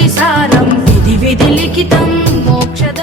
సృష్టి సారం విధి విధి లిఖితం మోక్షద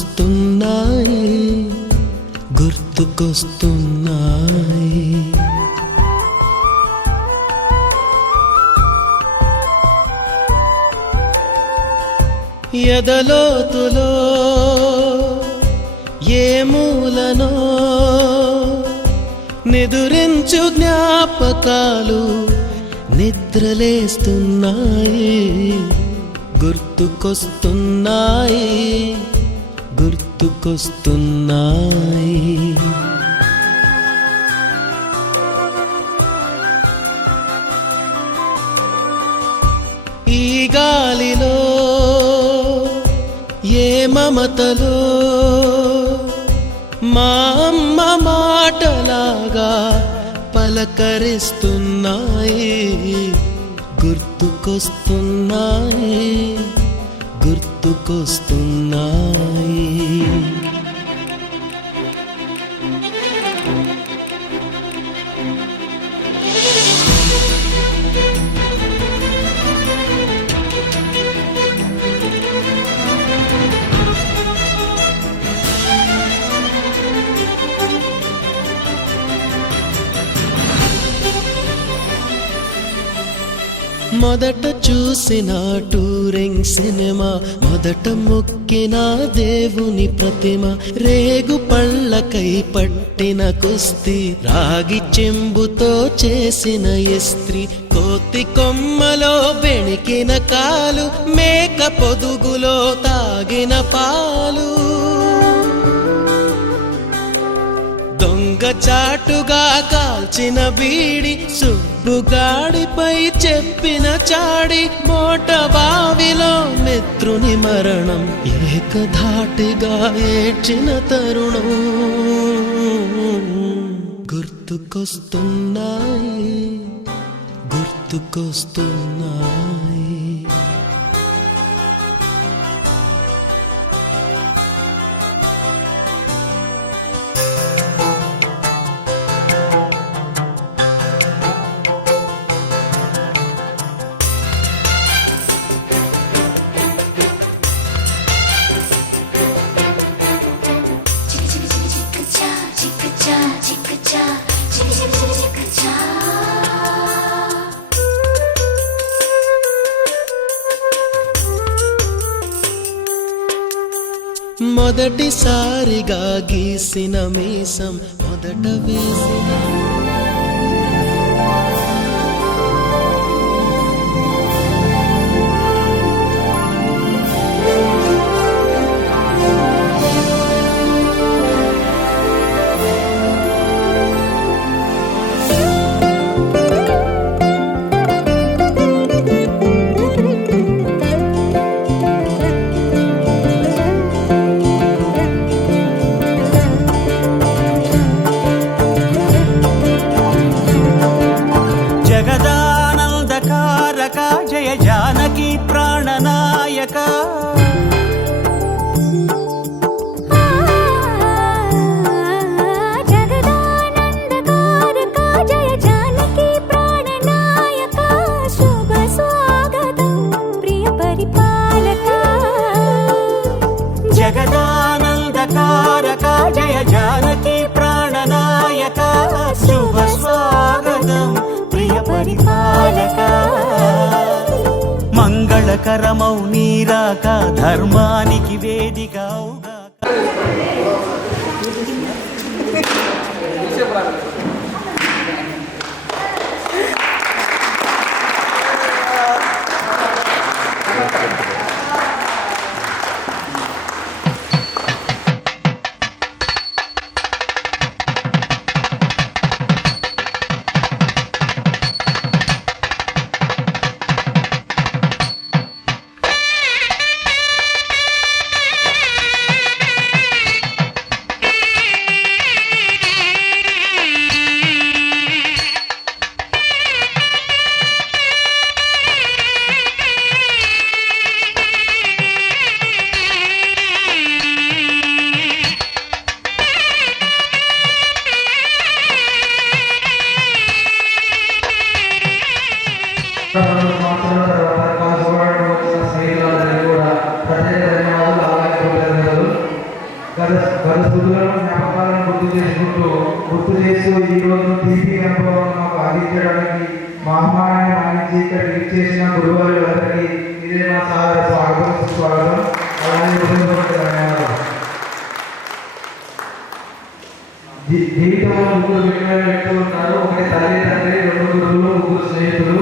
గుర్తుకొస్తున్నాయి గుర్తుకొస్తున్నాయి ఎదలోతులో ఏ మూలనో నిదురించు జ్ఞాపకాలు నిద్రలేస్తున్నాయి, గుర్తుకొస్తున్నాయి, గుర్తుకొస్తున్నాయి. ఈ గాలిలో ఏ మమతలో మా అమ్మ మాటలాగా పలకరిస్తున్నాయి, గుర్తుకొస్తున్నాయి, గుర్తుకొస్తున్నాయి. మొదట చూసిన టూరింగ్ సినిమా, మొదట మొక్కిన దేవుని ప్రతిమ, రేగు పళ్ళకై పట్టిన కుస్తీ, రాగి చెంబుతో చేసిన ఇస్త్రీ, కోతి కొమ్మలో బెణికిన కాలు, మేక పొదుగులో తాగిన పాలు, దొంగ చాటుగా కాల్చిన బీడి, సుబ్బుగాడిపై చెప్పిన చాడి, మోట బావిలో మిత్రుని మరణం, ఏకధాటిగా ఏడ్చిన తరుణం, గుర్తుకొస్తున్నాయి, గుర్తుకొస్తున్నాయి. మొదటిసారిగా గీసిన మీసం, మొదట వేసిన జయ జానకి ప్రాణనాయక, జగదానందకారక జయ జానకి ప్రాణనాయక, శుభ స్వాగతం ప్రియ పరిపాలక. జగదానందకారక జయ జానకి ప్రాణనాయక, శుభ స్వాగతం ప్రియ పరిపాలక. మంగళకరమౌ నీరాక, ధర్మానికి వేదికవుగా. గుర్తు చేస్తూ ఈరోజు టీపీ అనుభవం మాకు అందించడానికి మా అమ్మాయిని అందించి ఇక్కడ లిఫ్ట్ చేసిన గురువారికి ఇదే మా సార్ స్వాగతం. అలాగే ధన్యవాదాలు. జీవితంలో ముగ్గురు వ్యక్తులు ఉంటారు. ఒకటి తల్లి, తండ్రి, రెండు గురువులు, ముగ్గురు స్నేహితులు.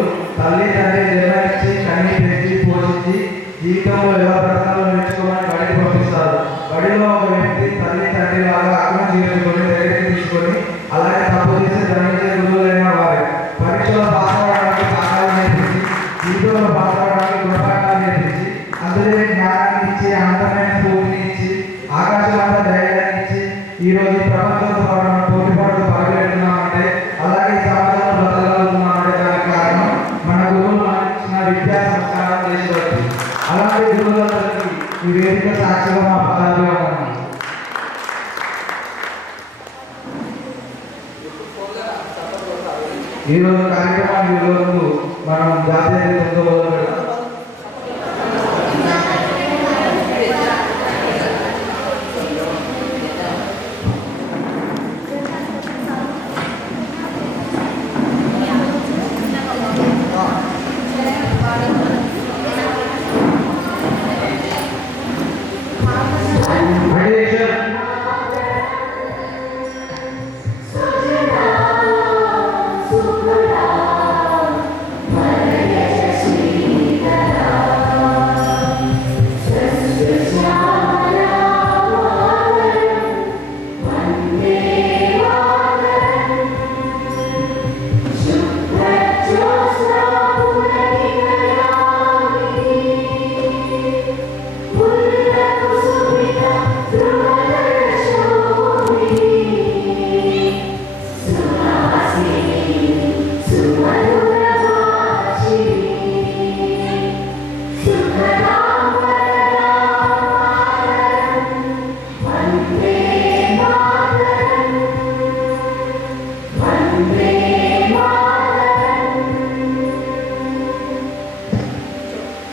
ఈరోజు కార్యక్రమాన్ని ఈరోజు మనం జాతీయ గీతంతో మొదలు పెడతాం.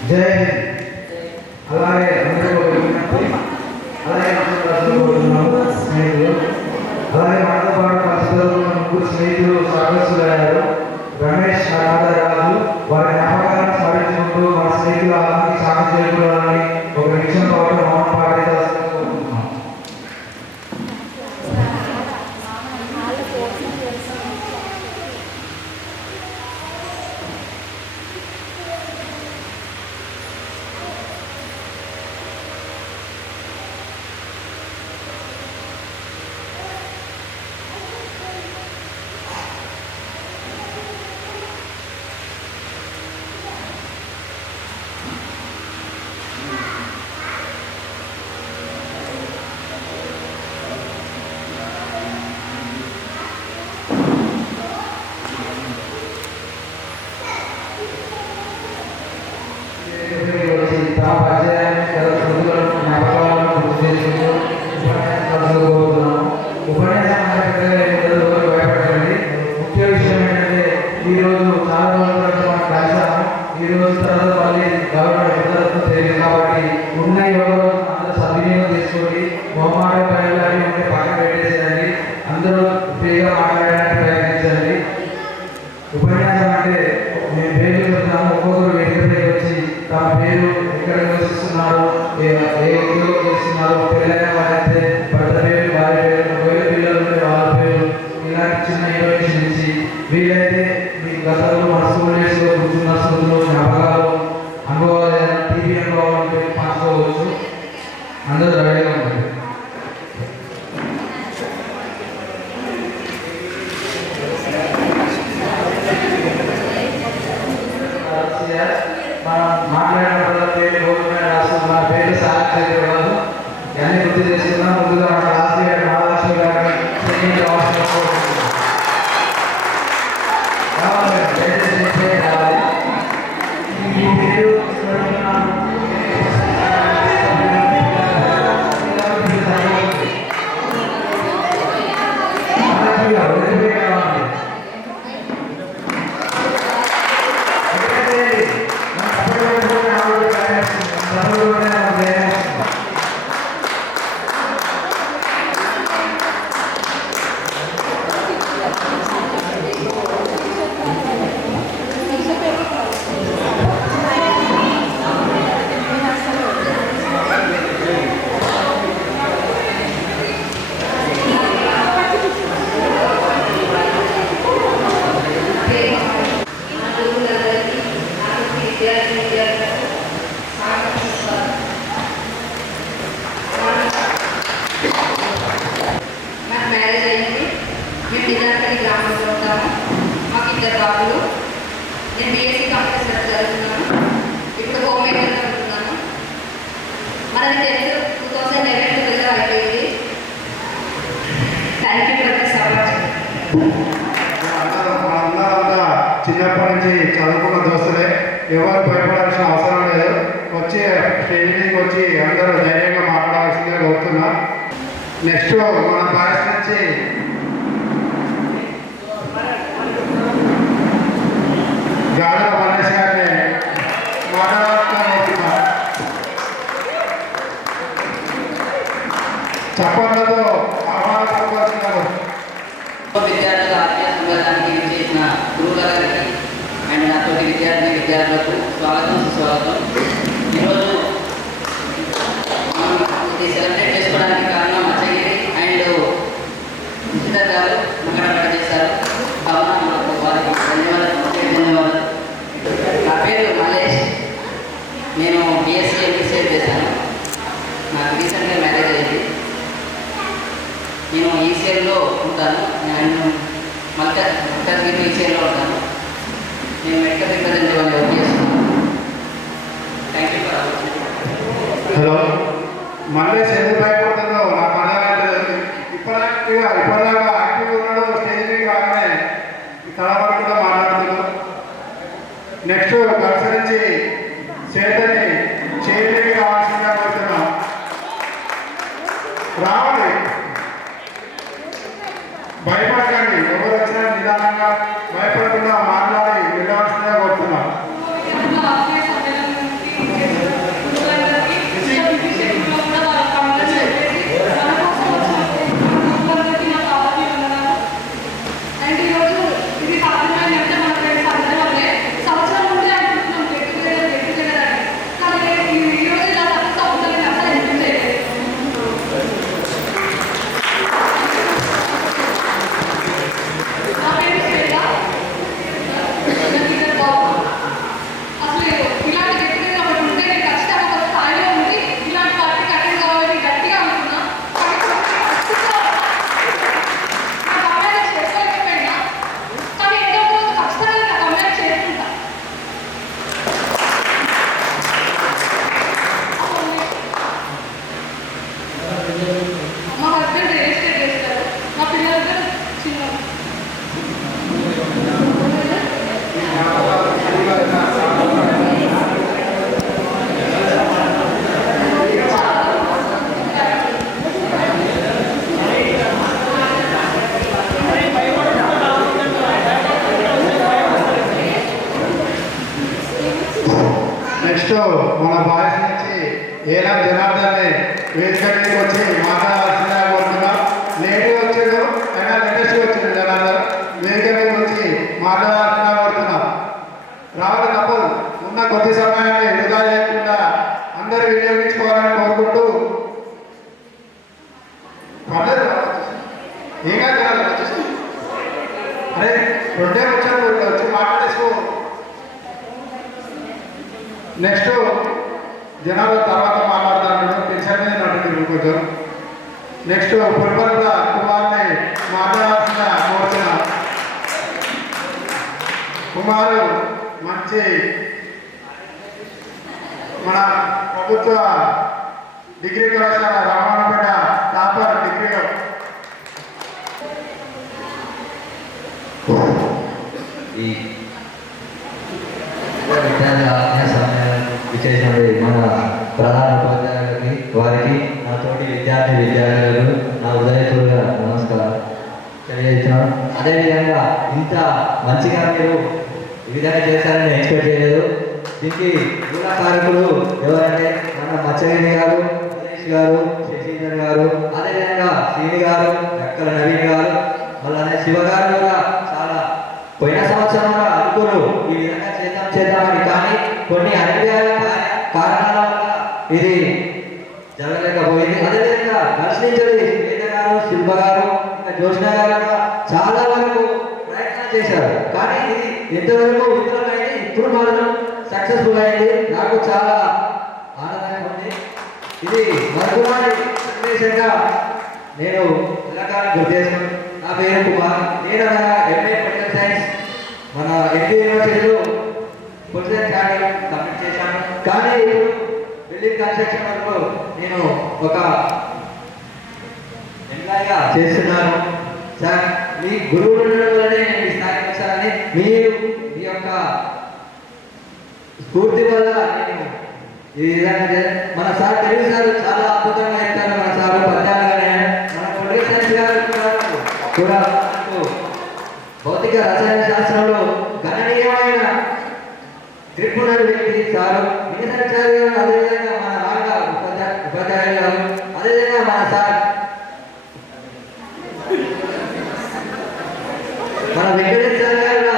జై హింద్. అలాగే అందరూ అలాగే స్నేహితులు అలాగే మనతో పాటు పరిస్థితుల్లో ముగ్గురు స్నేహితులు స్వాగతిస్తున్నారు. రమేష్ రాజు వారి జ్ఞాపకాలను స్మరించుకుంటూ మన స్నేహితుల ఆత్మకి శాంతి చేకూరాలని ఒక నిమిషం పాటు మౌనం పాటించాల్సిందిగా కోరుకుంటున్నాం. ముఖ్య విషయం ఏంటంటే ఈరోజు చాలా రోజుల తర్వాత మనం కలిసాము. ఈరోజు తర్వాత మళ్ళీ గవర్నమెంట్ తెలియదు కాబట్టి ఉన్న యోగ అందరూ సద్వినియోగం చేసుకొని మొహమాట ప్రయోగాలు ఉంటే పక్కన పెట్టేసేయండి. అందరూ ఫ్రీగా మాట్లాడడానికి ప్రయత్నించండి. ఉపన్యాసం అంటే మేము పేర్లు చెప్తాము. ఒక్కొక్కరు వేదికపైకి వచ్చి తమ పేరు ఎక్కడ నివసిస్తున్నారు, ఏ ఉద్యోగం చేస్తున్నారు, పెళ్ళైన వారైతే భర్త పేరు, వారి పేరు, ఒకవేళ పిల్లలు ఉంటే వాళ్ళ పేరు, ఇలాంటి చిన్న ఇన్ఫర్మేషన్ ఇచ్చి వీలైతే మీ గతంలో మన స్కూల్ డేస్లో కూర్చున్న స్కూల్లో జ్ఞాపకాలు అనుభవాలు టీవీ అనుభవాలు ఉంటే పంచుకోవచ్చు. అందరూ రెడీగా ఉంటుంది. మనం మాట్లాడిన పేరు గవర్నమెంట్ రాష్ట్రం మన పేరు సాక్షి కాదు ఇవన్నీ గుర్తు చేసుకున్నాం. ముందుగా మన రాష్ట్రీయ మహాలక్ష్మి గారిని రావాలి. ఈ పేరు బాబులు. నేను బీఎస్సీ కంప్యూటర్ సైన్స్ చదువుతున్నాను. ఇప్పుడు హోమ్ మేకర్ చదువుతున్నాను. మనది 2011 అయిపోయింది. Thank you for this opportunity. మనందరంతా చిన్నప్పటి నుంచి చదువుకున్న దోస్తులే, ఎవరు భయపడాల్సిన అవసరం లేదు. వచ్చి స్టేజ్ వచ్చి అందరూ ధైర్యంగా మాట్లాడాల్సిందిగా కోరుతున్నా. నెక్స్ట్ మన క్లాస్ నుంచి చేసిన గురువు గారికి అండ్ నాతోటి విద్యార్థులకు స్వాగతం సుస్వాగతం. ఈరోజు మనం ఇది సెలబ్రేట్ చేసుకోవడానికి కారణం అచ్చగిరి అండ్ సుచిత గారు అక్కడ చేశారు. కావున మాకు వారికి ధన్యవాదాలు. నా పేరు మల్లేష్. నేను బిఎస్సీ ఎంపీసీ చేశాను. నాకు రీసెంట్గా మ్యారేజ్ అయ్యింది. నేను ఈసీఎల్లో ఉంటాను. నేను మల్కాజ్గిరి ఈసీఎల్లో ఉంటాను. నేను మెడికల్ రిప్రజెంటేటివ్ అని వర్క్ చేస్తున్నాను. Thank you for opportunity. Hello, Mallesh ఎందుకు భయపడుతుందో నాకు అర్థమైంది. ఇప్పటిదాకా యాక్టివ్గా ఉన్నాడు. స్టేజ్ మీద రాగానే తడబడుతుందో మాట్లాడుతున్నాడు. నెక్స్ట్ గడిచి నుంచి చేతని చేతికి రావాల్సిందిగా కోరుతున్నాం. రావాలి, భయపడకండి. ఎవరు వచ్చినా నిదానంగా భయపడకుండా మాట్లాడి వెళ్ళవలసిందిగా కోరుతున్నాం. మా హస్బెండ్ రియల్ ఎస్టేట్ చేస్తారు. మా పిల్లలు చిన్న నెక్స్ట్ మన బాయ్స్ నుంచి ఏలం జనార్దన్ని వేదిక మీదకి వచ్చి మాట్లాడాల్సిందిగా కోరుతున్నాం. లేట్గా వచ్చాడు అయినా లేటెస్ట్గా వచ్చింది జనార్దన్. వేదిక మీదకి వచ్చి మాట్లాడాల్సిందిగా కోరుతున్నాం. రావాలి తప్పదు. ఉన్న కొద్ది సమయాన్ని వృధా చేయకుండా అందరూ వినియోగించుకోవాలని కోరుకుంటూ పర్లేదు ఏగా జనాలు వచ్చేసి అరే రెండే వచ్చారు వచ్చి మాట్లాడేసుకో. నెక్స్ట్ జనాలు తర్వాత మాట్లాడతాను. టెన్షన్ నటు కొంచెం. నెక్స్ట్ పుల్పర్ల కుమార్ని మాట్లాడాల్సిన కోరుతున్నాం. కుమారు మంచి మన ప్రభుత్వ డిగ్రీ కళాశాల రామానపేట టాపర్ డిగ్రీలో. ఈ విశేషమైన మన ప్రధాన ఉపాధ్యాయులకి వారికి నా తోటి విద్యార్థులకు నా ఉదయపూర్వక నమస్కారం తెలియజేస్తున్నాను. అదేవిధంగా ఇంత మంచిగా మీరు ఈ విధంగా చేశారని ఎక్స్పెక్ట్ చేయలేదు. దీనికి మూల కారకులు ఎవరంటే మన మచ్చగిరి గారు, మహేష్ గారు, శశీధర్ గారు, అదేవిధంగా శ్రీని గారు, డాక్టర్ నవీన్ గారు, మళ్ళీ శివ గారు కూడా చాలా పోయిన సంవత్సరం కూడా అనుకోరు ఈ విధంగా చేద్దామని. కానీ కొన్ని అనివార్య కారణాల వల్ల ఇది జరగలేకపోయింది. అదేవిధంగా దర్శించడి శ్వేత గారు, శిల్ప గారు, ఇంకా జ్యోష్ణ గారు కూడా చాలా వరకు ప్రయత్నం చేశారు. కానీ ఇది ఎంతవరకు విఫలమైంది. ఇప్పుడు మాత్రం సక్సెస్ఫుల్ అయింది. నాకు చాలా ఆనందంగా ఉంది. ఇది మరొకటి సందేశంగా నేను తెలంగాణ గుర్తు చేసుకున్నాను. నా పేరు కుమార్. నేను ఎంఏ పొలిటికల్ సైన్స్ మన ఎన్టీ యూనివర్సిటీలో పొలిటికల్ సైన్స్ కంప్లీట్ చేశాను. కానీ ఇప్పుడు బిల్డింగ్ కన్స్ట్రక్షన్ వరకు నేను ఒక ఎంప్లాయీగా చేస్తున్నాను. సార్ మీ గురువులు ఉండడం వల్లనే నేను ఈ స్థాయికి వచ్చానని, మీరు మీ యొక్క స్ఫూర్తి వల్ల నేను ఈ విధంగా మన సార్ తెలుగు సార్ చాలా అద్భుతంగా చెప్తారు. మన సార్ పద్యాలుగానే మన పొలిటికల్ సైన్స్ గారు కూడా భౌతిక రసాయన శాస్త్రంలో గణనీయమైన గ్రిప్ ఉన్న వ్యక్తి సారు. మిగతాచార్య గారు, అదేవిధంగా మన నాన్న ఉపాధ్యాయులు గారు, అదేవిధంగా మన సార్ మన వెంకటేశ్వర గారు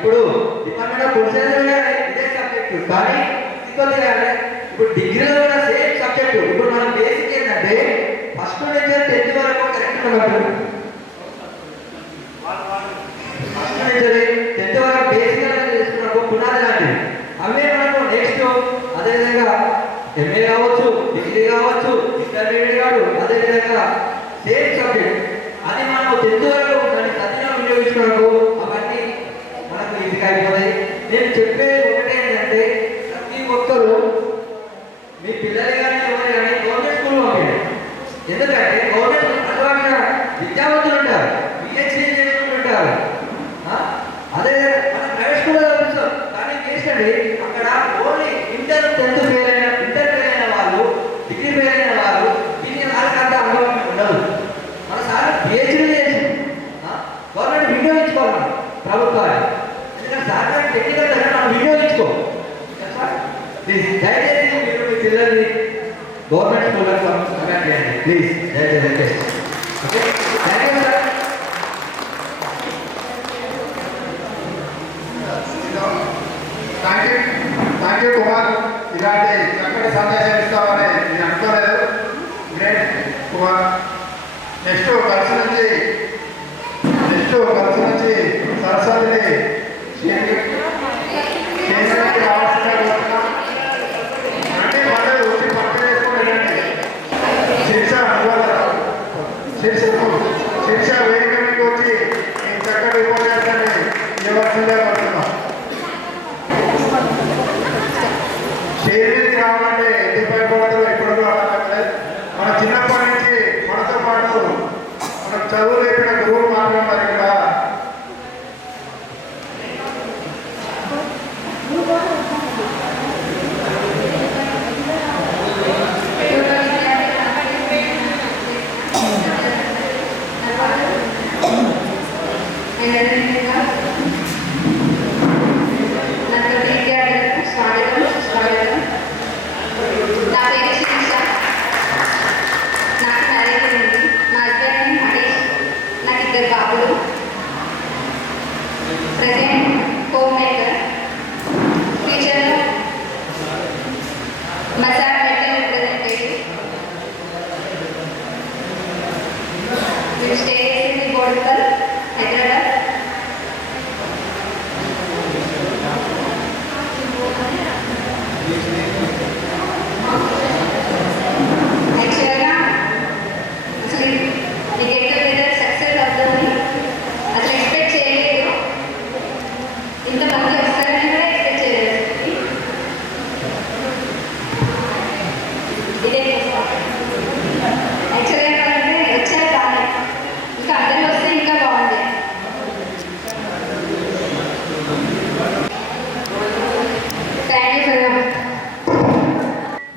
ఇప్పుడు డిపార్ట్మెంట్ ఆఫ్ పొలిటికల్ ఇదే సబ్జెక్టు, కానీ కొద్దిగా ఇప్పుడు డిగ్రీలో కూడా సేమ్ సబ్జెక్టు. ఇప్పుడు మనం బేసిక్ ఏంటంటే ఫస్ట్ నుంచి 10th వరకు కరెక్ట్ ఉంటుంది. ఫస్ట్ నుంచి 10th వరకు బేసిక్ చేసుకున్నప్పుడు పునాది లాంటివి అవే మనకు నెక్స్ట్. అదేవిధంగా ఎంఏ కావచ్చు, డిగ్రీ కావచ్చు, ఇంటర్మీడియట్ కాదు, అదేవిధంగా సేమ్ సబ్జెక్ట్ అది మనం 10th వరకు దాన్ని సరిగ్గా వినియోగించుకున్నప్పుడు అవన్నీ మనకు ఈజీగా అయిపోతాయి. నేను చెప్పేది ఒకటే ఏంటంటే ప్రతి ఒక్కరూ మీ పిల్లలు కానీ ఎవరు కానీ గవర్నమెంట్ స్కూల్లో పంపించండి. ఎందుకంటే గవర్నమెంట్ అటువంటి విద్యావంతులు ఉంటారు, పిహెచ్డీ చేసిన ఉంటారు. అదే మన ప్రైవేట్ స్కూల్లో చదివిస్తాం, కానీ చేసండి అక్కడ ఓన్లీ ఇంటర్ 10th ఫెయిల్ అయిన వాళ్ళు, డిగ్రీ ఫెయిల్ అయిన వాళ్ళు దీన్ని వాళ్ళకంటే అనుభవం ఉండదు. మన సార్ పిహెచ్డీ చేసి గవర్నమెంట్ వినియోగించుకోవాలి ప్రభుత్వాన్ని. ఎందుకంటే సార్ టెక్నికల్ దగ్గర మనం వినియోగించుకో. దయచేసి మీరు మీ పిల్లల్ని గవర్నమెంట్ స్కూళ్ళకి కనెక్ట్ చేయండి ప్లీజ్. దయచేసి request. Okay, thank you sir. Thank you Kumar. ఇలాంటి చక్కటి సందేశం ఇస్తామని నేను అనుకోలేదు. గ్రేట్ కుమార్. నెక్స్ట్ కలిసి నుంచి సరస్వతిని రావాల్సిన అంటే మనల్ని వచ్చి పక్కన వేసుకోండి. శిక్ష వేదిక మీకు వచ్చి ఈ చక్కటి ఉపన్యాసాన్ని ఇవ్వాల్సిందే పడుతున్నాం. షేరింగ్ కావాలంటే ఎదుపై పడదు, ఎప్పుడు అడగలేదు. మన చిన్నప్పటి నుంచి మనతో పాటు మనకు చదువు లేపిన గురువులు మాత్రం మరి ఇక్కడ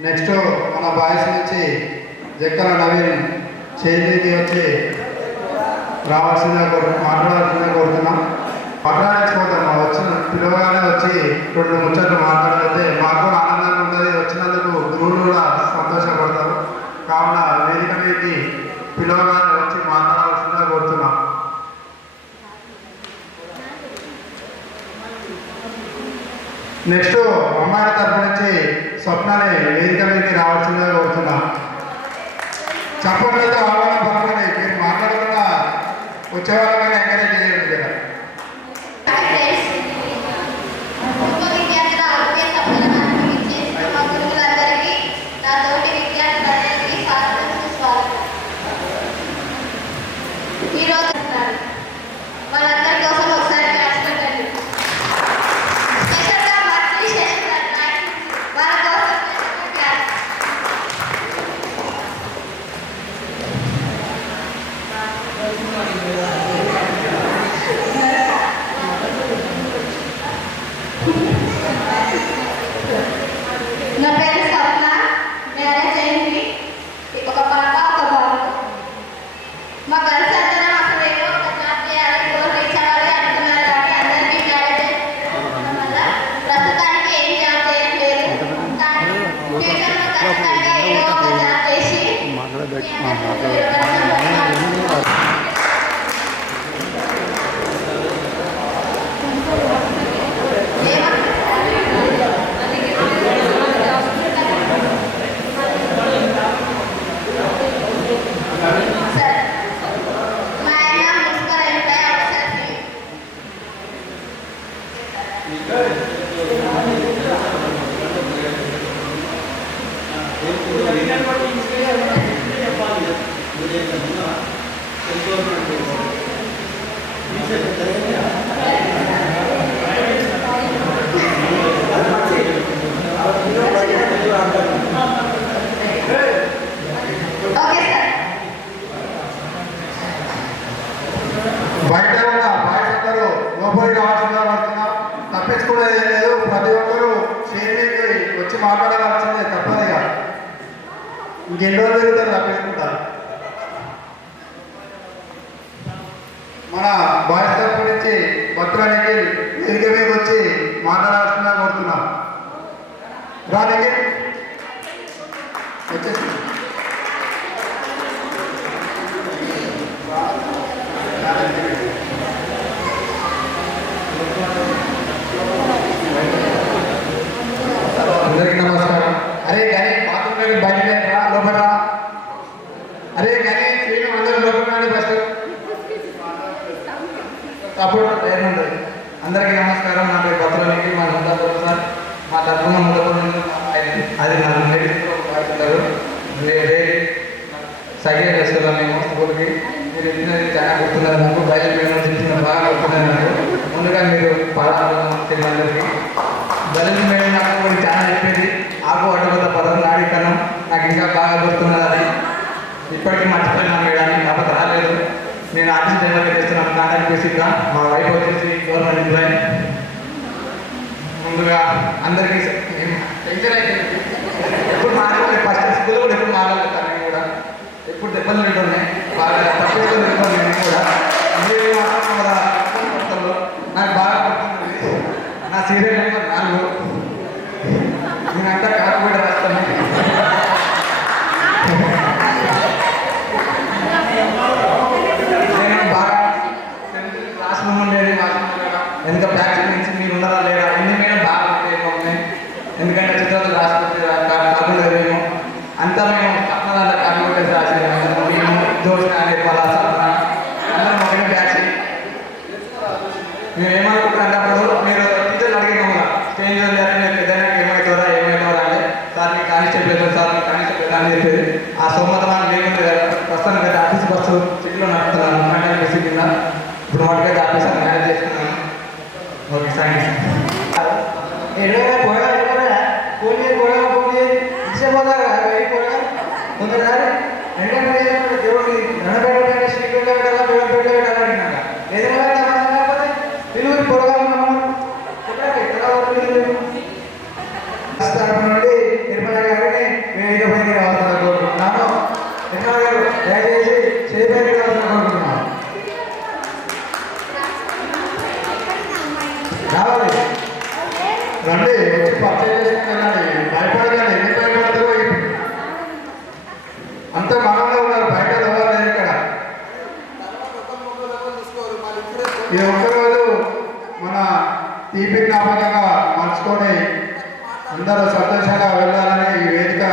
నెక్స్ట్ మన బాయ్స్ నుంచి జక్కల నవీన్ చేతికి వచ్చి మాట్లాడాల్సిందిగా కోరుతున్నాం. మాట్లాడించుకోతాం. వచ్చిన పిలవగానే వచ్చి 2 ముచ్చట్లు మాట్లాడితే మాకు ఆనందంగా ఉంటుంది. వచ్చినందుకు గురువులు కూడా సంతోషపడతారు. కావున వేదిక మీదకి పిలవగానే వచ్చి మాట్లాడాల్సిందిగా కోరుతున్నాం. నెక్స్ట్ అమ్మాయిల తరఫు నుంచి స్వప్నాన్ని వేదిక మీదకి రావాల్సిందిగా కోరుతున్నాం. చప్పట్లతో ఆహ్వానం పక్కనే మీరు మాట్లాడకుండా వచ్చేవాళ్ళని ఎంకరేజ్ చేయండి కదా. వాళ్ళందరి కోసం ఒకసారి క్లాస్ పెట్టండి. స్పెషల్గా మర్చి శేషర్ వాళ్ళ కోసం క్లాస్. Okay sir. బయట ఉన్న బాయ్స్ అందరూ లోపలికి రావాల్సిందిగా పడుతున్నాం. తప్పించుకునేది ఏం లేదు. ప్రతి ఒక్కరూ స్టేజ్ వచ్చి మాట్లాడాల్సిందే తప్పనిగా. ఇంకెన్ని రోజులు తిరుగుతారు తప్పించుకుంటారు. మన బాయ్స్ తరపు నుంచి భద్రానికి వేదిక మీద వచ్చి మాట్లాడాల్సిందిగా కోరుతున్నాం. రానికి వచ్చేసి అందరికీ నమస్కారం. అరే కానీ బాత్రూమ్ బయట రా, లోపల రా. అరే కానీ శ్రీను అందరూ లోపల ఫస్ట్ సపోర్ట్ ఏముంటుంది. అందరికీ నమస్కారం. నా పేరు భద్రానికి మా ముందాపురం సార్. మా తరఫున ముందుపురం అది నా నేర్చుకుంటారు. సైకిల్ వేసుకున్నాం మేము స్కూల్కి. మీరు ఇచ్చినది చాలా గుర్తున్నారు నాకు. బయట మేము ఇచ్చిన బాగా గుర్తున్నారు నాకు. ముందుగా మీరు పాడాలి అందరికీ. దళిత మేడం నాకు కూడా చాలా చెప్పేది. ఆకు అడ్డుగత పదం నాడికనం నాకు ఇంకా బాగా గుర్తున్నది. అది ఇప్పటికీ మర్చిపోయినా మేడాన్ని కాకపోతే రాలేదు. నేను ఆఫీస్ డెలివరీ చేస్తున్నాను కాంటాక్ట్ బేసిక్గా. మా వైఫ్ వచ్చేసి గవర్నమెంట్ ఎంప్లాయీ. ముందుగా అందరికీ టెన్షన్ అయిపోయింది. ఎప్పుడు మాట్లాడలేదు. ఫస్ట్ స్కూల్ కూడా ఎప్పుడు మాట్లాడతాను. నేను కూడా ఎప్పుడు దెబ్బలు తింటున్నాయి. బాగా తప్పించుకొని తింటాను. నేను కూడా మీరు మాట్లాడతాం కదా నాకు బాగా గుర్తుంది. నా సీరియల్ నెంబర్ 4. నేనంతా కాకపోతే రాస్తాను. నేను బాగా క్లాస్ ఉండేది. ఎంత ప్యాక్స్ నుంచి మీరు ఉన్నారా లేదా ఎన్ని మీద బాగా ఉంటాయి. ఎందుకంటే చిత్రాలు రాసుకుంటే కాకుండా మేము అంతా మేము పక్కన కాకపోతే రాసి మేము దోష అనే పలాస అందరం ఒకటే బ్యాచ్. మేము ఏమనుకుంటున్నాం అప్పుడు మీరు టీచర్లు అడిగినాం కదా స్టేజ్ పెద్దగా ఏమవుతారా అంటే సార్ మీ కానిస్టేబుల్ సార్ మీ కానిస్టేబుల్ అని చెప్పేది. ఆ సోమతమానం లేకుండా కదా ప్రస్తుతానికి అయితే ఆఫీస్ బస్సు సిటీలో నడుపుతున్నాను కాంటాక్ట్ బేసి కింద. ఇప్పుడు వాటికైతే ఆఫీసర్ మేనేజ్ చేస్తున్నాను. Okay thank you sir. Nirmala గారిని వేదిక పైకి రావాలని కోరుకుంటున్నాను. నిర్మల గారు దయచేసి చేయడానికి రావాలని కోరుకుంటున్నాను. రావాలి రండి వచ్చి పరిచయం చేసుకుంటున్నాను. భయపడకండి. ఎన్ని భయపడతారో అంత మనంగా ఉన్నారు. బయట ఎవరు లేదు ఇక్కడ. ఈ ఒక్కరోజు మన తీపి జ్ఞాపకంగా మలుచుకొని అందరూ సంతోషంగా వెళ్ళాలని ఈ వేదిక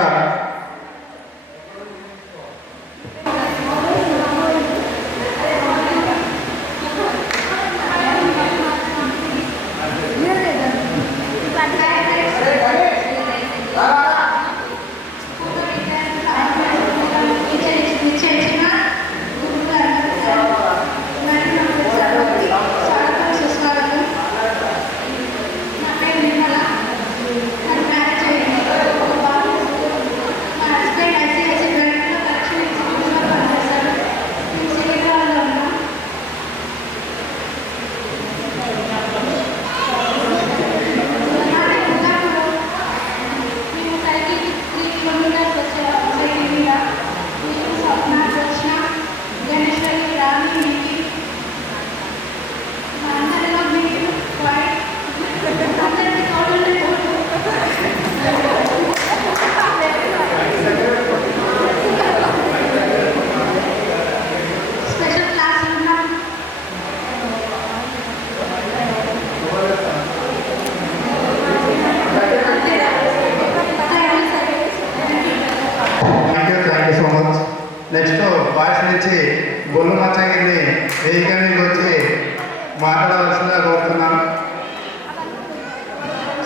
నా పేరు నిర్మల.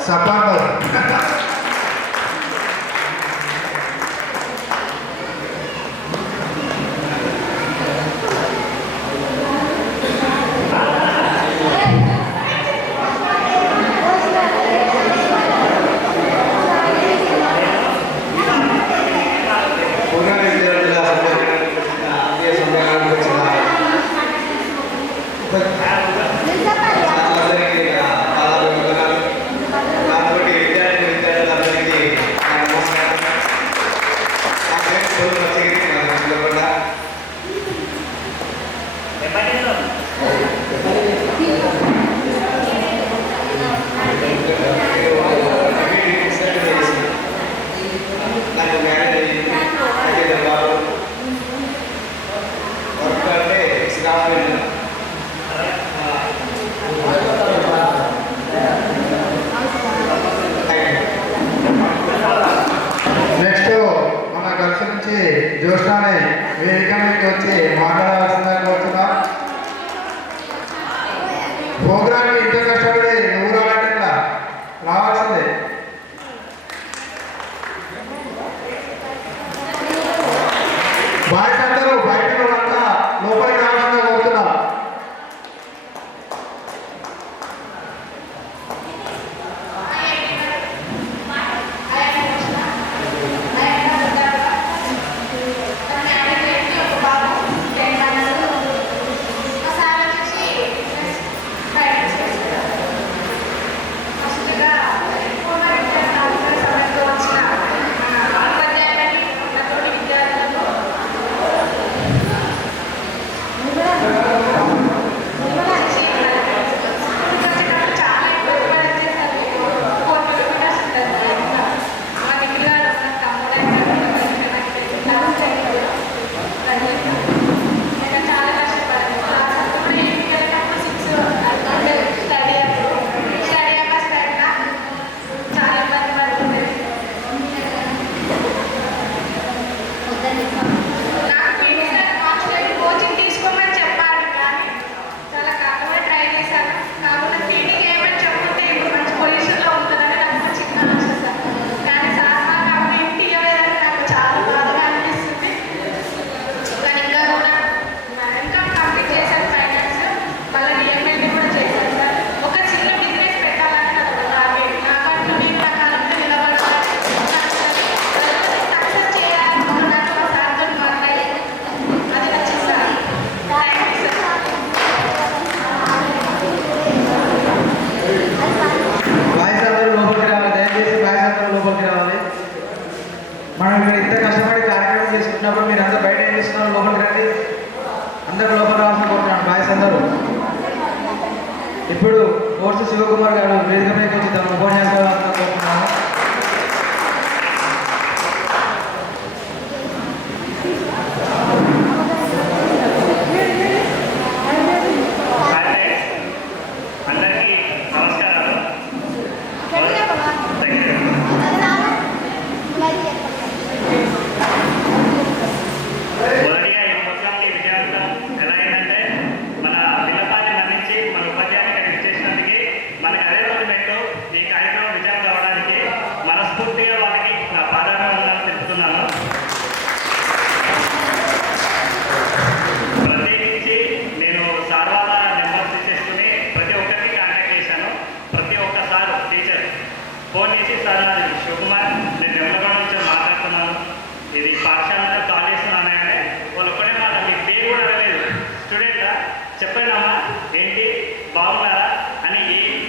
సపాటు నెక్స్ట్ మన కలిసి నుంచి జ్యోష్ణాని వేదిక మీదకి వచ్చి మాట్లాడాల్సిందని కోరుతున్నాం. ప్రోగ్రామ్కి ఇంత కష్టపడి నువ్వు రావాలంటే రావాల్సిందే. బాయ్స్ అందరూ బయట అంతా లోపలికి రావాల్సిందని కోరుతున్నాం. మనం ఇక్కడ ఇంత కష్టపడి కార్యక్రమం చేసుకుంటున్నప్పుడు మీరు అందరూ బయట ఏం చేస్తున్నారు? లోపలికి రండి. అందరూ లోపల రావాల్సిన కోరుతున్నాను బాయ్స్ అందరూ. ఇప్పుడు కోర్సు శివకుమార్ గారు వేదిక మీదకి వచ్చి తమ ఉపన్యాసాలు కోరుతున్నాను. ఫోన్ చేసి సార్ నాది శివకుమార్, నేను నెమ్మదిగా నుంచి మాట్లాడుతున్నాను, ఇది పాఠశాలలో కాల్ చేస్తున్నాను అంటే వాళ్ళు ఒక్కడే మాట, మీకు పేరు కూడా అడగలేదు, స్టూడెంటా చెప్పండమ్మా ఏంటి బాగున్నారా అని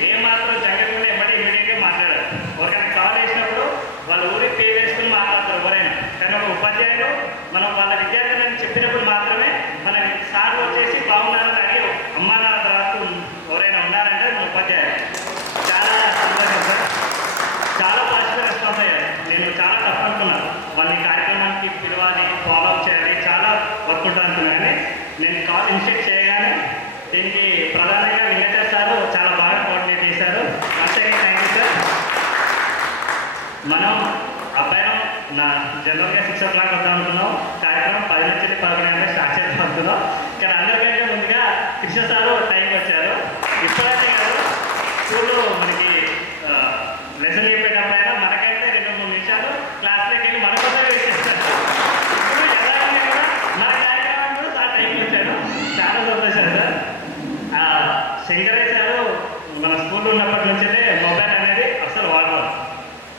ఏమాత్రం జంగకుండా ఎమ్మటి ఇమీడియట్గా మాట్లాడారు. ఎవరికైనా కాల్ చేసినప్పుడు వాళ్ళ ఊరికి పేరు వేసుకుని మాట్లాడతారు ఎవరైనా, కానీ ఒక ఉపాధ్యాయులు మనం వాళ్ళ విద్యార్థులను చెప్పినప్పుడు మాత్రమే మన సార్లు వచ్చేసి బాగున్నారని అడిగి అమ్మా నాన్న తర్వాత ఎవరైనా ఉన్నారంటే మన ఉపాధ్యాయులు. చాలా సంతోషం సార్, చాలా పాజిటివ్ రెస్పాన్స్ అయ్యారు. నేను చాలా తప్పనుకున్నాను వాళ్ళ కార్యక్రమానికి మన స్కూల్లో ఉన్నప్పటి నుంచే మొబైల్ అనేది అసలు వాడతాం.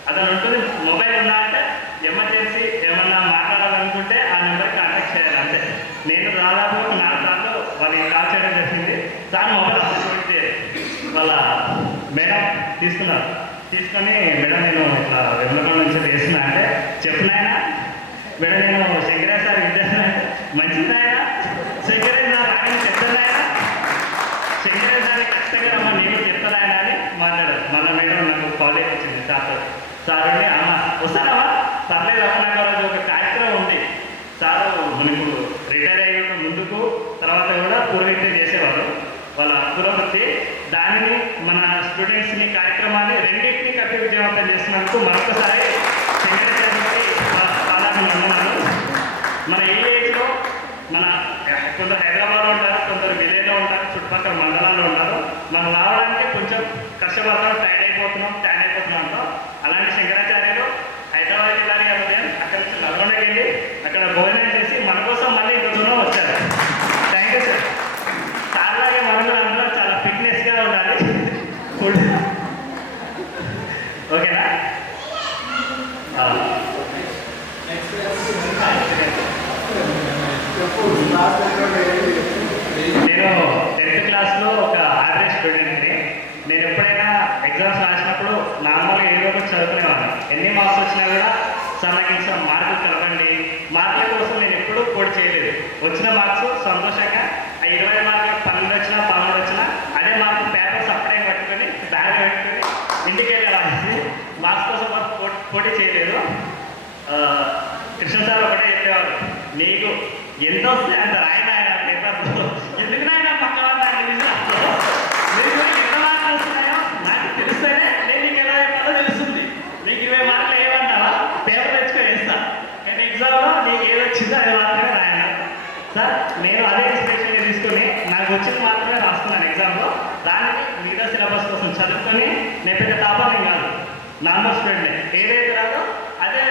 అతను ఉంటుంది మొబైల్ ఉందా అంటే ఎమర్జెన్సీ ఏమన్నా మాట్లాడాలనుకుంటే ఆ నెంబర్కి కాంటాక్ట్ చేయాలి అంతే. నేను దాదాపు 4 సార్లు వాళ్ళకి కాల్ చేయడం జరిగింది. సార్ మొబైల్ అసలు చూస్తే వాళ్ళ మేడం తీసుకున్నారు. తీసుకొని మేడం నేను ఇట్లా వెమ్మకొండ నుంచి వేస్తున్నా అంటే చెప్పినాయన మేడం నేను శంకరయ్య సార్ విద్యార్థి అంటే మంచిదాయన శంకరయ్య సార్ ఆయన చెప్తున్నాయన శంకరయ్య సార్ ఖచ్చితంగా అమ్మ నేను చెప్తానాయన అని మాట్లాడారు. మళ్ళీ మేడం నాకు కాలేజ్ వచ్చింది సార్ అండి అమ్మ వస్తానమ్మా పర్లేదు అమ్మ నాకు రోజు ఒక కార్యక్రమం ఉంది. సార్ మనకు రిటైర్ అయ్యే ముందుకు తర్వాత కూడా పురోహిత్యం చేసేవారు. వాళ్ళ పురోగతి దానిని మన స్టూడెంట్స్ని కార్యక్రమాన్ని రెండింటినీ కట్టి విజయవంతం చేసినందుకు మరొకసారి శంకరాచార్యకి పాదాలను వందనాలు. మన ఈ ఏజ్లో మన కొందరు హైదరాబాద్లో ఉంటారు, కొందరు విలేజ్లో ఉంటారు, చుట్టుపక్కల మండలాల్లో ఉంటారు. మనం రావడానికి కొంచెం కష్టపడతాం, టైర్డ్ అయిపోతున్నాం, ట్యాన్ అయిపోతున్నాం అంటాం. అలాంటి శంకరాచార్యులు హైదరాబాద్ వెళ్ళాలి కాబట్టి అక్కడి నుంచి నల్గొండకి వెళ్ళి అక్కడ భోజనం చేసి మన కోసం మళ్ళీ ఇంత దూరం వచ్చారు. Thank you sir. సార్లాగే మనం అందరూ చాలా ఫిట్నెస్గా ఉండాలి. ఫుడ్ ఓకేనా? నేను 10th క్లాస్లో ఒక యావరేజ్ స్టూడెంట్ని. నేను ఎప్పుడైనా ఎగ్జామ్స్ రాసినప్పుడు నార్మల్గా ఏదో ఒకటి చదువుకునేవాడిని. ఎన్ని మార్క్స్ వచ్చినా కూడా సార్ నాకు ఇంకా మార్కులు కలవండి, మార్కుల కోసం నేను ఎప్పుడూ పోటీ చేయలేదు. వచ్చిన మార్క్స్ సంతోషంగా 20 మార్కులకు 12 వచ్చినా 13 వచ్చినా అదే మార్కులు పేపర్స్ అప్పుడే పట్టుకొని బ్యాగ్ పెట్టుకొని ఇంటికి వెళ్ళేవాడిని. మార్క్స్ కోసం పోటీ చేయలేదు. కృష్ణ సార్ ఒకటే చెప్పేవారు, నీకు ఎంత వస్తే అంత రాయన పేపర్లో, ఎందుకు నాయన పక్కన నీకు ఎంత మార్కులు వస్తున్నాయో నాకు తెలిస్తేనే నేను నీకు ఎలా చెప్పాలో తెలుస్తుంది. నీకు 20 మార్కులు ఏమన్నావా పేపర్ తెచ్చుకో వేస్తా, కానీ ఎగ్జామ్లో నీకు ఏది వచ్చిందో అది మాత్రమే రాయను. సార్ నేను అదే ఇన్స్పిరేషన్ తీసుకొని నాకు వచ్చింది మాత్రమే రాస్తున్నాను ఎగ్జామ్లో. దానికి మిగతా సిలబస్ కోసం చదువుకొని నేను పెద్ద టాపర్ని కాదు, నార్మల్ స్టూడెంట్ని. ఏదైతే రాదో అదే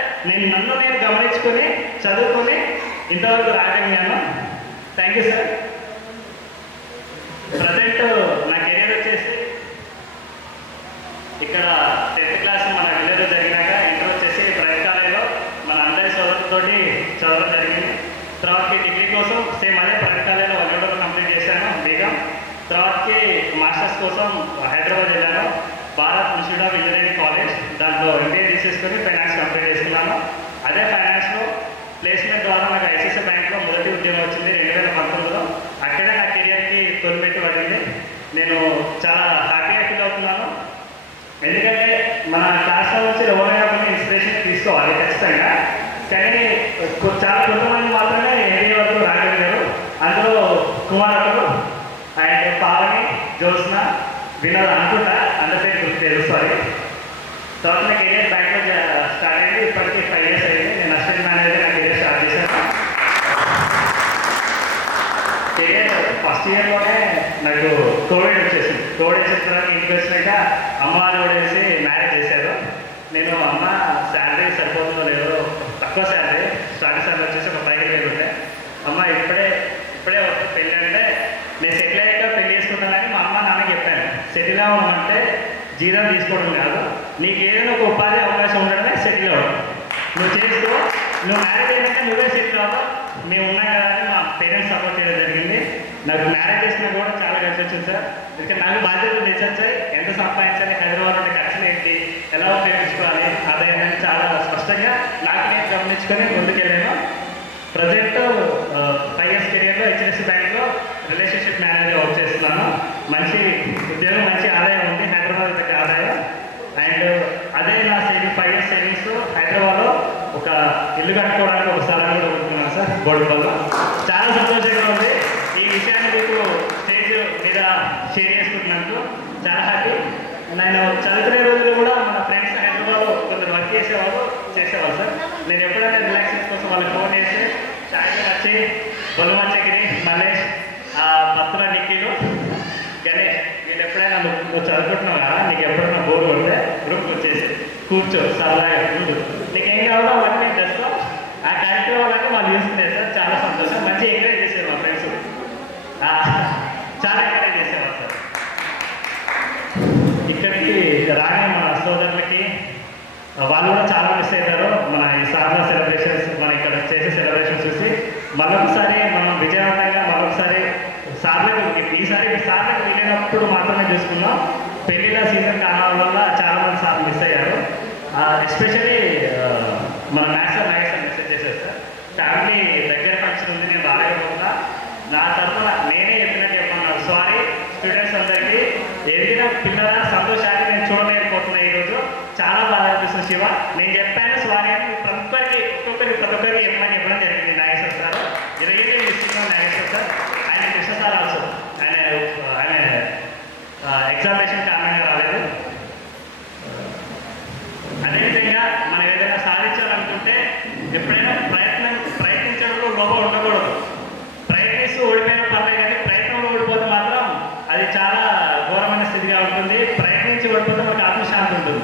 నన్ను నేను గమనించుకొని చదువుకొని ఇంతవరకు రాగలిగాను. Thank you sir. ప్రజెంట్ నా కెరీర్ వచ్చేసి ఇక్కడ 10th క్లాస్ మన విలేజ్లో జరిగినాక ఇంటర్ వచ్చేసి ప్రైవేట్ కాలేజ్లో మన అందరి సోదరులతోటి చదవడం జరిగింది. తర్వాతకి డిగ్రీ కోసం సేమ్ అదే ప్రైవేట్ కాలేజ్లో వల్లూరులో కంప్లీట్ చేశాను బీకామ్. తర్వాతకి మాస్టర్స్ కోసం హైదరాబాద్ వెళ్ళాను, Bharat institute of engineering college. దాంట్లో MBA తీసేసుకొని ఫైనాన్స్ కంప్లీట్ చేసుకున్నాను. అదే ఫైనాన్స్లో ప్లేస్మెంట్ ద్వారా నాకు ఐసిఐసిఐ బ్యాంక్లో మొదటి ఉద్యోగం వచ్చింది 2019లో. అక్కడే నా కెరియర్కి తొలిపెట్టి పడింది. నేను చాలా హ్యాపీగా ఫీల్ అవుతున్నాను. ఎందుకంటే మన క్లాస్లో నుంచి ఎవరైనా కొన్ని ఇన్స్పిరేషన్ తీసుకోవాలి ఖచ్చితంగా, కానీ చాలా కొంతమంది మాత్రమే MBA వరకు రాగలిగారు. అందులో కుమార్ ఒకరు అండ్ పావని, జ్యోత్స్న, వినోద్ అనుకుంటా, అందరి పేరు గుర్తు తెలుస్తుంది. తర్వాత నా కెరియర్ బ్యాంక్లో స్టార్ట్ అయింది. ఇప్పటికీ 5 years అయింది. నేను అసిస్టెంట్ మేనేజర్ నా కెరియర్ స్టార్ట్ చేశాను. కెరియర్ ఫస్ట్ ఇయర్లోనే నాకు కోవిడ్ వచ్చేసింది. కోవిడ్ వచ్చిన తర్వాత ఇంటికి వచ్చినాక అమ్మ వాళ్ళు కూడా వేసి మ్యారేజ్ చేశారు. నేను అమ్మ శాలరీ సరిపోతుందో లేదో, తక్కువ శాలరీ, స్టార్టింగ్ శాలరీ వచ్చేసి ఒక 5,000 ఉంటే, అమ్మ ఇప్పుడే పెళ్ళి అంటే నేను సెటిల్ అయ్యాక పెళ్లి చేసుకుంటానని మా అమ్మ నాన్నకి చెప్పాను. సెటిల్ అవ్వమంటే జీతం తీసుకోవడం కాదు, నీకు ఏదైనా ఒక ఉపాధి అవకాశం ఉండడమే సెటిల్ అవ్వడం. నువ్వు చేసుకో, నువ్వు మ్యారేజ్ అయినాక నువ్వే సెటిల్ అవ్వవు, మేము ఉన్నాం కదా అని మా పేరెంట్స్ సపోర్ట్ చేయడం జరిగింది. నాకు మ్యారేజ్ చేసినా కూడా చాలా కలిసి వచ్చింది సార్. ఎందుకంటే నాకు బాధ్యతలు తెచ్చొచ్చాయి. ఎంత సంపాదించాలి, హైదరాబాద్ ఉండే ఖర్చులు ఏంటి, ఎలా ఉపయోగించుకోవాలి, ఆదాయాన్ని చాలా స్పష్టంగా నాకు నేను గమనించుకొని ముందుకెళ్ళాను. ప్రజెంట్ 5 years కెరియర్లో HDFC బ్యాంక్లో రిలేషన్షిప్ మేనేజర్ వర్క్ చేస్తున్నాను. మంచి ఉద్యోగం, మంచి ఆదాయం ఉంది, హైదరాబాద్ దగ్గర ఆదాయం. అండ్ అదే నా 5 years సేవింగ్స్ హైదరాబాద్లో ఒక ఇల్లు కట్టుకోవడానికి ఒక స్థలం కూడా కొనుక్కున్నాను సార్, బోడుపల్లో. చాలా సంతోషంగా ఉంది. ఈ విషయాన్ని మీకు స్టేజ్ మీద షేర్ చేసుకుంటున్నందుకు చాలా హ్యాపీ. నేను చదువుకునే రోజులు కూడా మన ఫ్రెండ్స్ హైదరాబాద్లో కొందరు వర్క్ చేసేవాళ్ళు సార్. నేను ఎప్పుడైనా రిలాక్సేషన్ కోసం వాళ్ళకి ఫోన్ చేసి సాయంత్రం వచ్చి బొల్లమచ్చగిరి, మల్లేష్, పత్తుల నిక్కీలు, గణేష్ వీళ్ళు ఎప్పుడైనా నువ్వు చదువుకుంటున్నావు కదా, నీకు ఎప్పుడైనా బోర్ కొడితే గ్రూప్కి వచ్చేసి కూర్చో, సరదాగా కూర్చో, నీకేం కావాలో అవన్నీ నేను తెస్తాం. ఆ కార్యక్రమాలన్నీ వాళ్ళు చూసుకునే సార్. చాలా సంతోషం. మంచి ఎంకరేజ్ చేసేవారు మా ఫ్రెండ్స్, చాలా ఎంకరేజ్ చేసేవారు సార్. చేసుకున్నాం. పెళ్ళిళ్ళ సీజన్ కావడం వల్ల చాలామంది సార్లు మిస్ అయ్యారు. ఎస్పెషల్లీ మన మ్యాథ్స్ నాగేశ్వర మెసేజ్ చేశారు సార్, ఫ్యామిలీ దగ్గర ఫంక్షన్ ఉంది, నేను రాలేకపోతున్నా, నా తరఫున నేనే చెప్పినట్టు చెప్పన్నాను. సారీ స్టూడెంట్స్ అందరికీ, ఎదిగిన పిల్లల సంతోషాన్ని నేను చూడలేకపోతున్నా. ఈరోజు చాలా బాగా అనిపిస్తుంది. శివ నేను చెప్పాను సారీ అని ప్రతి ఒక్కరికి చెప్పమని చెప్పడం జరిగింది. Nageswara sir really missing Nageswara sir and Krishna sir also. ఆయన ఎగ్జామినేషన్ కారణంగా రాలేదు. అదేవిధంగా మనం ఏదైనా సాధించాలనుకుంటే ఎప్పుడైనా ప్రయత్నించడంలో లోపం ఉండకూడదు. ప్రయత్నిస్తూ ఓడిపోయిన పర్లేదు, కానీ ప్రయత్నంలో ఓడిపోతే మాత్రం అది చాలా ఘోరమైన స్థితిగా ఉంటుంది. ప్రయత్నించి ఓడిపోతే మనకు ఆత్మశాంతి ఉంటుంది.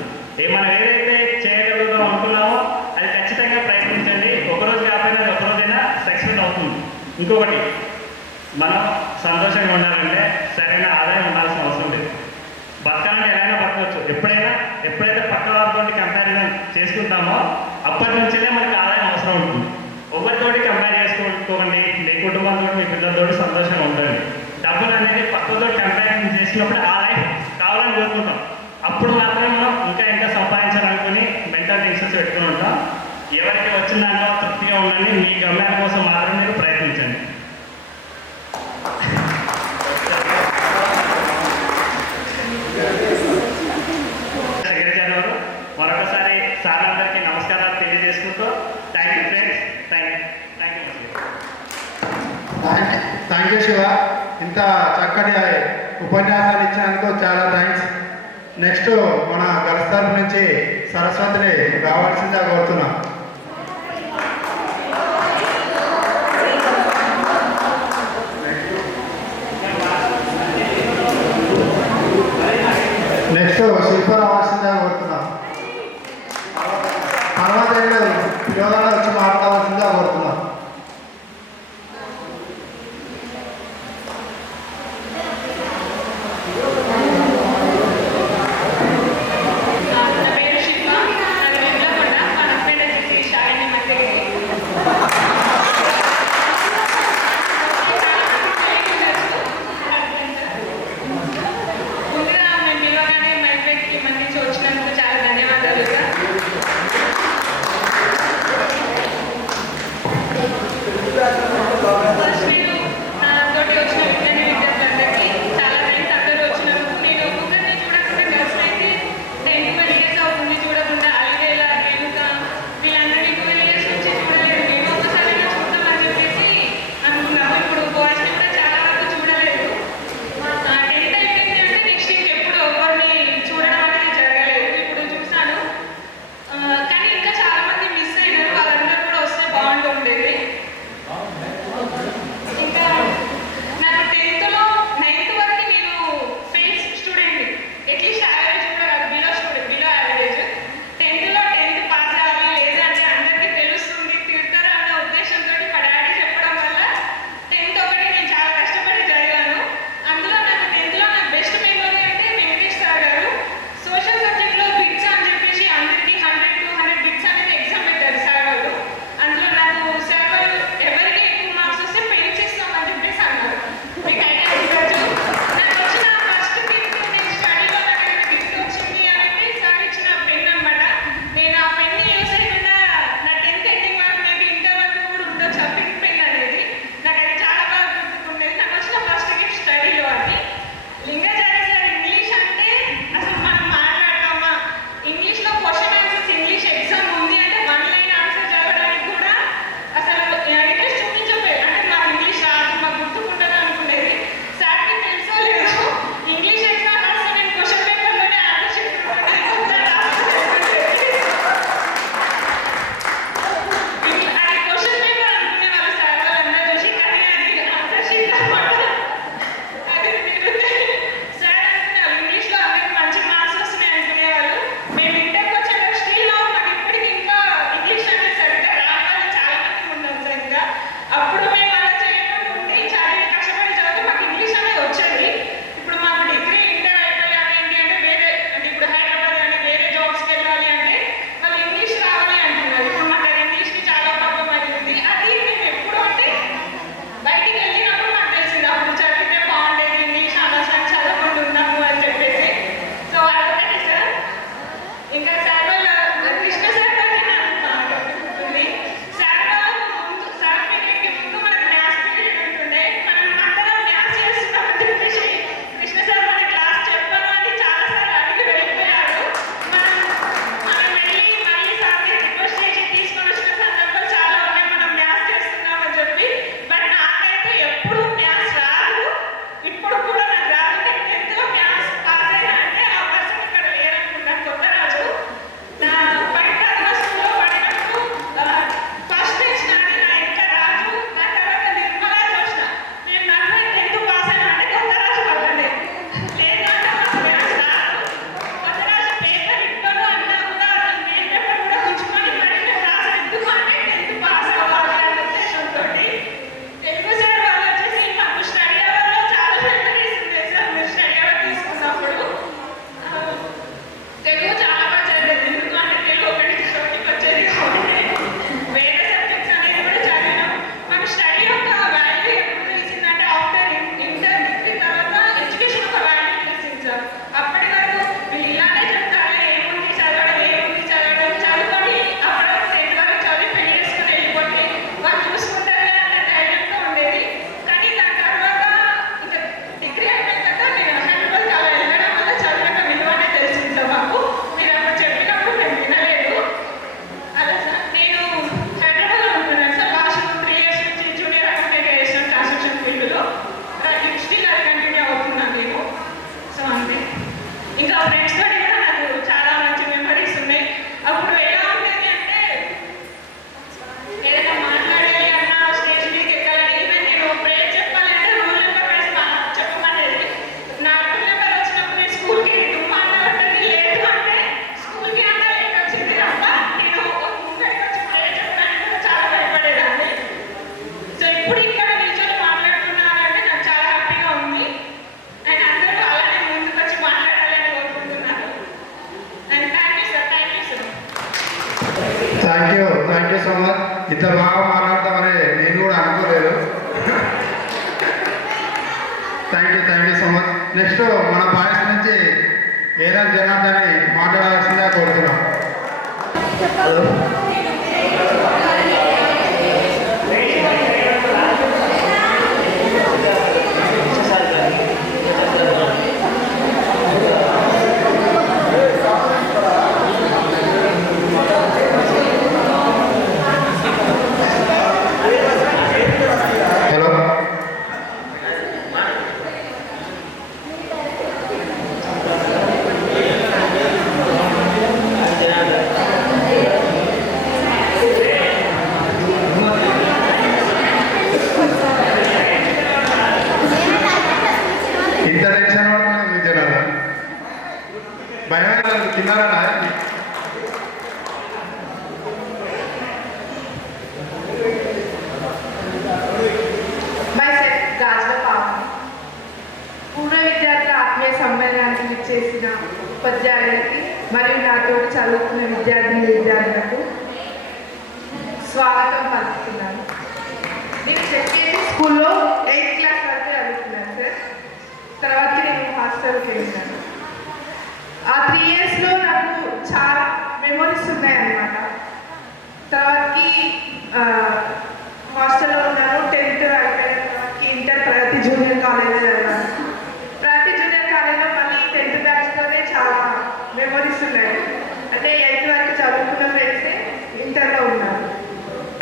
మనం ఏదైతే చేయగలుగుతాం అనుకున్నామో అది ఖచ్చితంగా ప్రయత్నించండి. ఒకరోజు కాకపోయినా అది ఒకరోజైనా సక్సెస్ అవుతుంది. ఇంకొకటి, మనం సంతోషంగా ఉండాలంటే సరైన ఆదాయం ఉండాల్సిన అవసరం లేదు. బతకాలంటే ఎలాగైనా బతకవచ్చు. ఎప్పుడైతే పక్క వారితో కంపారిజన్ చేసుకుంటామో అప్పటి నుంచే మనకి ఆదాయం అవసరం ఉంటుంది. ఒకరితోటి కంపేర్ చేసుకోండి, మీ కుటుంబంతో మీ పిల్లలతో సంతోషంగా ఉండండి. డబ్బులు అనేది పక్కతో కంపారిజన్ చేసినప్పుడు ఆ లైఫ్ కావాలని కోరుకుంటాం. అప్పుడు మాత్రమే మనం ఇంకా సంపాదించాలనుకుని మెంటల్ టెన్షన్స్ పెట్టుకుని ఉంటాం. ఎవరికి వచ్చిన దాంట్లో తృప్తిగా ఉండండి. మీ గమ్యాల కోసం మాత్రం మీరు ప్రయత్నించండి. సెక్రటరీ గారు మరొకసారి సార్ అందరికీ నమస్కారాలు తెలియజేసుకుంటూ thank you friends. Thank you Shiva, ఇంత చక్కటి ఉపన్యాసాలు ఇచ్చినందుకు చాలా థ్యాంక్స్. నెక్స్ట్ మన గర్ల్స్ తరఫు నుంచి సరస్వతిని రావాల్సిందిగా కోరుతున్నాం. నెక్స్ట్ శిల్ప రావాల్సిందిగా కోరుతున్నాం. తర్వాత పిల్లలు వచ్చి మాట్లాడాల్సిందిగా కోరుతున్నాం. నా పేరు శిల్ప, నాది వెంగళకొండ, మా హస్బెండ్ వచ్చేసి షాలిని మధ్యగిరి. ముందుగా మేము పిలవగానే మైక్ మందించి వచ్చినందుకు చాలా ఇంకా ఫ్రెండ్స్ తోటి కూడా నాకు చాలా మంచి మెమరీస్ ఉన్నాయి. అప్పుడు ఎలా ఉండేది అంటే ఏదైనా మాట్లాడాలి అన్నా స్టేజ్ మీదకి ఎక్కాలని, ఈవెన్ నేను ప్రేయర్ చెప్పాలంటే రూల్ నెంబర్ వేసి చెప్పమనేది. నా రూల్ నెంబర్ వచ్చినప్పుడు నేను స్కూల్కి దుమ్మాన్ని లేదు అంటే స్కూల్కి అంతా లేట్ వచ్చింది తప్ప నేను ముందరికి వచ్చి ప్రేయర్ చెప్పడానికి చాలా భయపడేదాన్ని. సో ఇప్పుడు ఇక్కడ నిల్చొని మాట్లాడుతున్నానంటే నాకు చాలా హ్యాపీగా ఉంది. అండ్ అందరూ అలానే ముందుకు వచ్చి మాట్లాడాలని కోరుకుంటున్నాను. And thank you sir. Thank you so much. ఇంత బాగా మాట్లాడతామని నేను కూడా అనుకోలేదు. Thank you so much. Next మన బాయ్స్ నుంచి ఏదైనా జనార్దన్ని మాట్లాడాల్సిందిగా కోరుతున్నాం. హలో, ఇంత టెన్షన్ పడుతుంది మీ జనాలు. భయం తిన్నారా? పూర్వ విద్యార్థుల ఆత్మీయ సమ్మేళనానికి విచ్చేసిన ఉపాధ్యాయులకి మరియు నాతో చదువుకున్న విద్యార్థులకు స్వాగతం పలుకుతున్నాను. నేను చెప్పేసి స్కూల్లో 8th క్లాస్ వరకు చదువుకున్నాను సార్. తర్వాత నేను హాస్టల్కి వెళ్ళాను. ఆ 3 yearsలో నాకు చాలా మెమొరీస్ ఉన్నాయన్నమాట. తర్వాతకి హాస్టల్లో ఉన్నాను. 10th అయిపోయిన తర్వాత ఇంటర్ ప్రగతి జూనియర్ కాలేజ్లో చదివాను. ప్రగతి జూనియర్ కాలేజ్లో మళ్ళీ 10th బ్యాచ్లోనే చాలా మెమొరీస్ ఉన్నాయి. అంటే 8th వరకు చదువుకున్న ఫ్రెండ్సే ఇంటర్లో ఉన్నారు.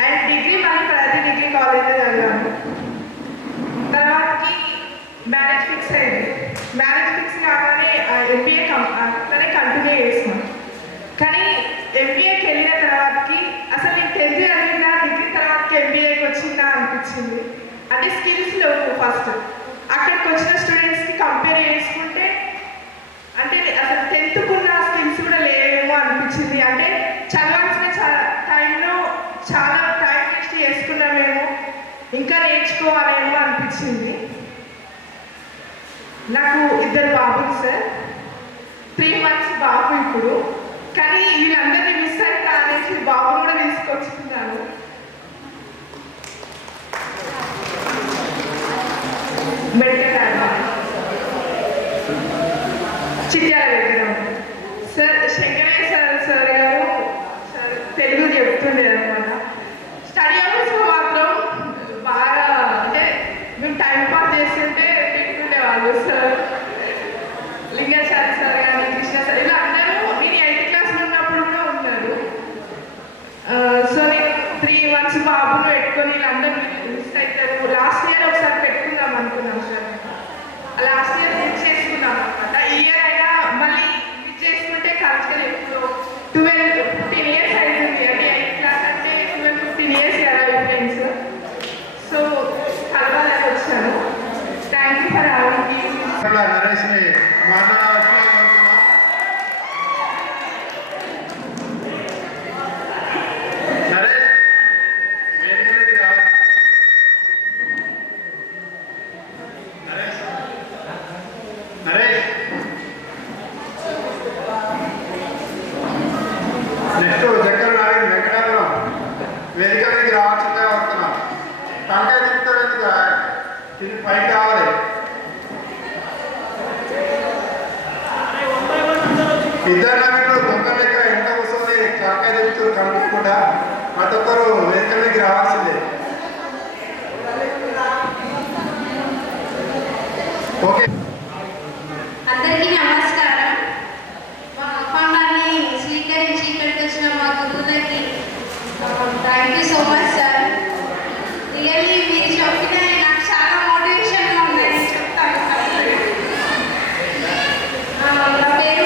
అండ్ డిగ్రీ మళ్ళీ ప్రగతి డిగ్రీ కాలేజ్లో చదివాను. తర్వాతకి మ్యారేజ్ ఫిక్స్ అయింది. మ్యారేజ్ ఫిక్స్ కాగానే ఎంబీఏ అట్లనే కంటిన్యూ చేసాను. కానీ ఎంబీఏకి వెళ్ళిన తర్వాతకి అసలు నేను 10th చదివినా డిగ్రీ తర్వాతకి ఎంబీఏకి వచ్చిందా అనిపించింది. అంటే స్కిల్స్ లేవు ఫస్ట్. అక్కడికి వచ్చిన స్టూడెంట్స్కి కంపేర్ చేసుకుంటే అంటే అసలు 10thకున్న స్కిల్స్ కూడా లేవేమో అనిపించింది. అంటే చదవాల్సిన టైంలో చాలా టైం వేస్ట్ చేసుకున్నామేమో, ఇంకా నేర్చుకోవాలేమో అనిపించింది. నాకు 2 బాబులు సార్. 3 months బాబు ఇప్పుడు. కానీ వీళ్ళందరినీ మిస్ అయి కానేసి బాబు కూడా తీసుకొచ్చుకున్నాను. మెడికల్ చిట్యాల దగ్గర సార్ శంకరయ్య సార్ గారు సార్ తెలుగు చెప్తుండే అనమాట. స్టడీ అవర్స్లో మాత్రం బాగా అంటే మేము టైం పాస్ చేస్తుంటే తింటుండేవాళ్ళు సార్. లింగాచారి సార్ కానీ కృష్ణ సార్ ఇలా అందరూ నేను 8th క్లాస్లో ఉన్నప్పుడు కూడా ఉన్నారు. సో నేను 3 months బాబును పెట్టుకొని వీళ్ళందరూ మిస్ అవుతారు. లాస్ట్ ఇయర్ ఒకసారి పెట్టుకుందాం అనుకున్నాం సార్. లాస్ట్ ఇయర్ మిస్ చేసుకున్నాం అనమాట. ఈ ఇయర్ అయినా మళ్ళీ మిస్ చేసుకుంటే కరెక్ట్గా ఎప్పుడు 12-15 years అవుతుంది. అంటే 8th క్లాస్ అంటే 12-15 years కదా ఫ్రెండ్స్. సో కలవాలని వచ్చాను. Thank you for having me. నరేష్ని మాట్లాడాల్సిందిగా కోరుతున్నాం. నరేష్ వేదికలోకి రావాలి. నరేష్ నెక్స్ట్ జగ్గల నారాయణ వెంకటాపురం వేదికలోకి రావాల్సిందిగా కోరుతున్నాం. టంకాయ తిప్పుతారు, ఇది పైకి రావాలి. ఇద్దరు నగరంలో దొంగ లెక్క ఎంత వస్తుంది చరకాయ చెప్తారు కనుక్కుంటా. ప్రతి ఒక్కరు వేదికలోకి రావాల్సిందే. ఓకే, అందరికీ నమస్కారం. మా ఆహ్వానాన్ని స్వీకరించి ఇక్కడికి వచ్చిన మా గురువులకి thank you so much sir. Really మీరు చెప్పిన నాకు చాలా మోటివేషన్గా ఉందని చెప్తాను. నా పేరు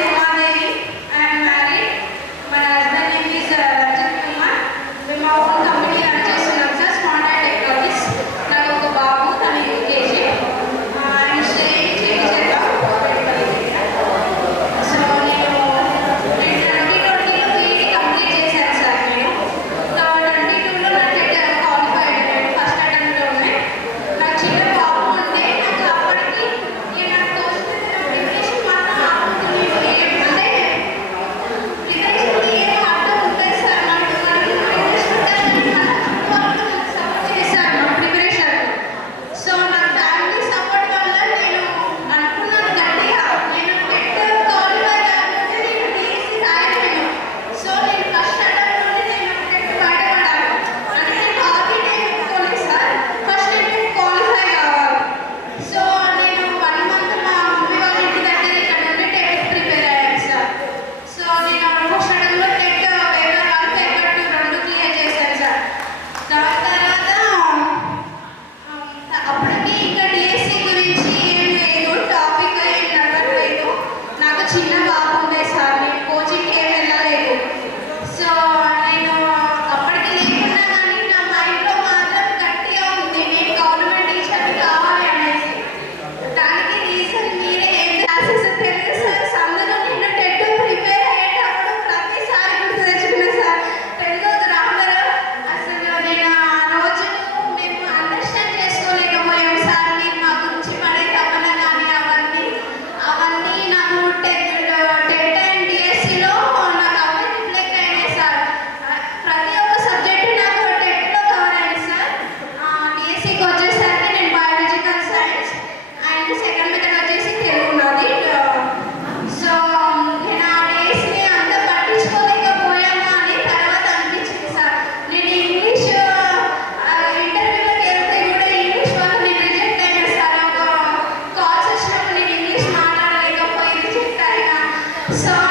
So